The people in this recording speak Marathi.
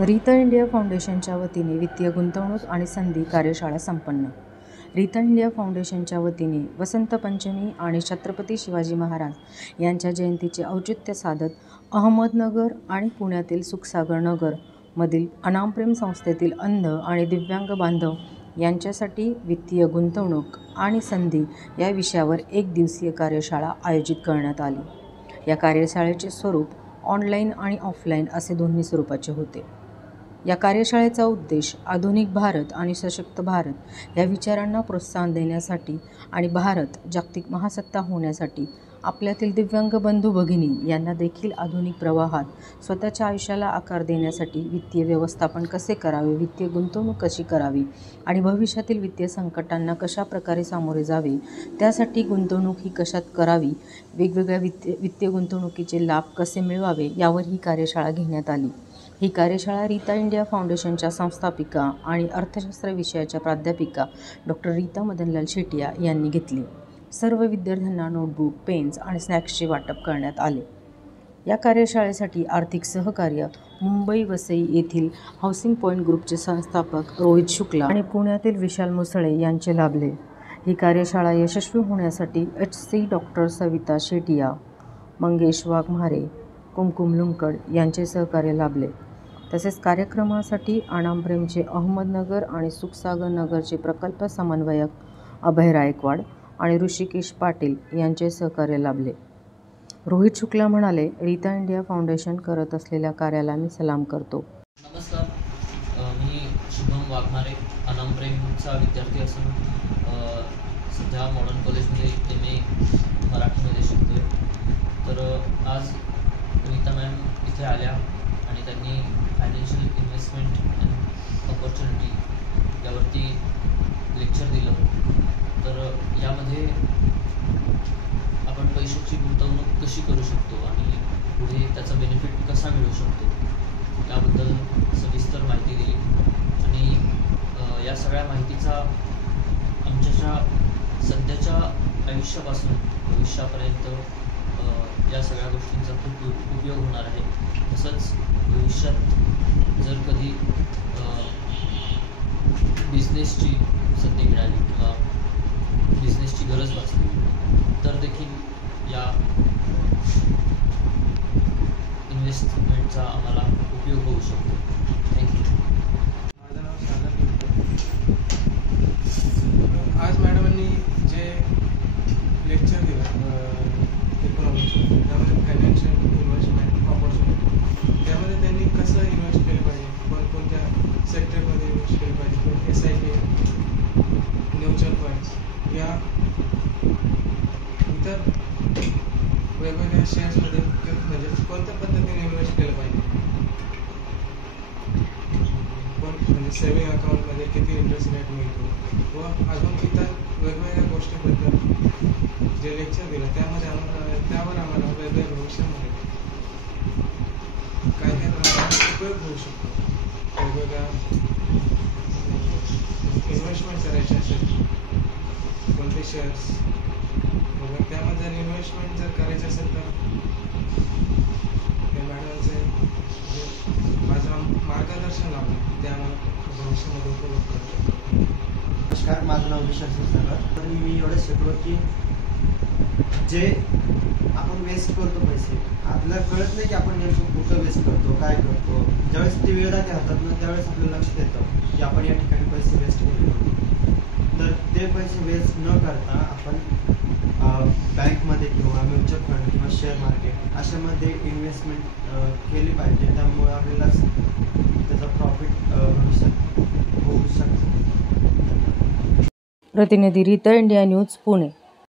रीता इंडिया फाउंडेशनच्या वतीने वित्तीय गुंतवणूक आणि संधी कार्यशाळा संपन्न. रीता इंडिया फाउंडेशनच्या वतीने वसंत पंचमी आणि छत्रपती शिवाजी महाराज यांच्या जयंतीचे औचित्य साधत अहमदनगर आणि पुण्यातील सुखसागर नगर मधील अनामप्रेम संस्थेतील अंध आणि दिव्यांग बांधव यांच्यासाठी वित्तीय गुंतवणूक आणि संधी या विषयावर एक दिवसीय कार्यशाळा आयोजित करण्यात आली. या कार्यशाळेचे स्वरूप ऑनलाईन आणि ऑफलाईन असे दोन्ही स्वरूपाचे होते. या कार्यशाळेचा उद्देश आधुनिक भारत आणि सशक्त भारत या विचारांना प्रोत्साहन देण्यासाठी आणि भारत जागतिक महासत्ता होण्यासाठी आपल्यातील दिव्यांग बंधू भगिनी यांना देखील आधुनिक प्रवाहात स्वतःच्या आयुष्याला आकार देण्यासाठी वित्तीय व्यवस्थापन कसे करावे, वित्तीय गुंतवणूक कशी करावी आणि भविष्यातील वित्तीय संकटांना कशा प्रकारे सामोरे जावे, त्यासाठी गुंतवणूक ही कशात करावी, वेगवेगळ्या वित्तीय गुंतवणुकीचे लाभ कसे मिळवावे यावर ही कार्यशाळा घेण्यात आली. ही कार्यशाळा रीता इंडिया फाउंडेशनच्या संस्थापिका आणि अर्थशास्त्र विषयाच्या प्राध्यापिका डॉक्टर रीता मदनलाल शेटिया यांनी घेतली. सर्व विद्यार्थ्यांना नोटबुक, पेन्स आणि स्नॅक्सचे वाटप करण्यात आले. या कार्यशाळेसाठी आर्थिक सहकार्य मुंबई वसई येथील हाऊसिंग पॉईंट ग्रुपचे संस्थापक रोहित शुक्ला आणि पुण्यातील विशाल मुसळे यांचे लाभले. ही कार्यशाळा यशस्वी होण्यासाठी HC डॉक्टर सविता शेटिया, मंगेश वाघमारे, कुमकुम लुंकड यांचे सहकार्य लाभले. तसेच कार्यक्रमासाठी अनामप्रेमचे अहमदनगर आणि सुखसागर नगरचे प्रकल्प समन्वयक अभय रायकवाड आणि ऋषिकेश पाटील यांचे सहकार्य लाभले. रोहित शुक्ला म्हणाले, रीता इंडिया फाउंडेशन करत असलेल्या कार्याला मी सलाम करतो. नमस्कार, मी शुभम वाघमारे, अनामप्रेमचा विद्यार्थी असून सध्या मॉडर्न कॉलेजमध्ये MA मराठीमध्ये शिकतोय. तर आज रीता मॅम इथे आल्या आणि त्यांनी फायनान्शियल इन्व्हेस्टमेंट अँड ऑपॉर्च्युनिटी यावरती लेक्चर दिलं. तर यामध्ये आपण पैशाची गुंतवणूक कशी करू शकतो आणि पुढे त्याचा बेनिफिट कसा मिळू शकतो याबद्दल सविस्तर माहिती दिली आणि या सगळ्या माहितीचा आमच्या सध्याच्या आयुष्यापासून भविष्यापर्यंत या सगळ्या गोष्टींचा खूप उपयोग होणार आहे. तसंच भविष्यात जर कधी बिझनेसची संधी मिळाली किंवा बिझनेसची गरज भासली तर देखील या इन्व्हेस्टमेंटचा आम्हाला उपयोग होऊ शकतो. थँक्यू. माझं नाव सागर. आज मॅडमांनी जे लेक्चर दिलं इकॉनॉमिक्सचं, त्यामध्ये फायनान्शियल इन्व्हेस्टमेंट ऑपॉर्च्युनिटी, त्यामध्ये त्यांनी कसं इन्व्हेस्ट केलं पाहिजे, कोणकोणत्या सेक्टरमध्ये इन्व्हेस्ट केलं पाहिजे, SIP, म्युच्युअल फंड्स या इतर वेगवेगळ्या शेअर्समध्ये म्हणजे कोणत्या पद्धतीने इन्व्हेस्ट केलं पाहिजे, म्हणजे सेविंग अकाउंटमध्ये किती इंटरेस्ट रेट मिळतो व अजून इतर वेगवेगळ्या गोष्टीबद्दल जे लेक्चर दिलं त्यावर आम्हाला वेगवेगळ्या भविष्यामध्ये काय काय प्रमाणात उपयोग होऊ शकतो. वेगवेगळ्या इन्व्हेस्टमेंट करायचे असेल कोणते शेअर्स वगैरे, त्यामध्ये जर इन्व्हेस्टमेंट जर करायचे असेल तर त्या मॅडमचे जे माझं मार्गदर्शन लाभलं ते आम्हाला भविष्यामध्ये उपयोग करतो. नमस्कार, माझं नाव विशाल सुखसागर. तर मी एवढंच शिकलो की जे आपण वेस्ट करतो पैसे, आपल्याला कळत नाही की आपण नेमकं कुठं वेस्ट करतो, काय करतो. ज्यावेळेस ती वेळ राहते हातात त्यावेळेस आपल्याला लक्षात येतं की आपण या ठिकाणी पैसे वेस्ट केले. तर ते पैसे वेस्ट न करता आपण बँकमध्ये किंवा म्युच्युअल फंड किंवा शेअर मार्केट अशामध्ये इन्व्हेस्टमेंट केली पाहिजे. त्यामुळे आपल्याला त्याचा प्रॉफिट भविष्यात होऊ शकतो. प्रतिनिधी रीता इंडिया न्यूज, पुणे.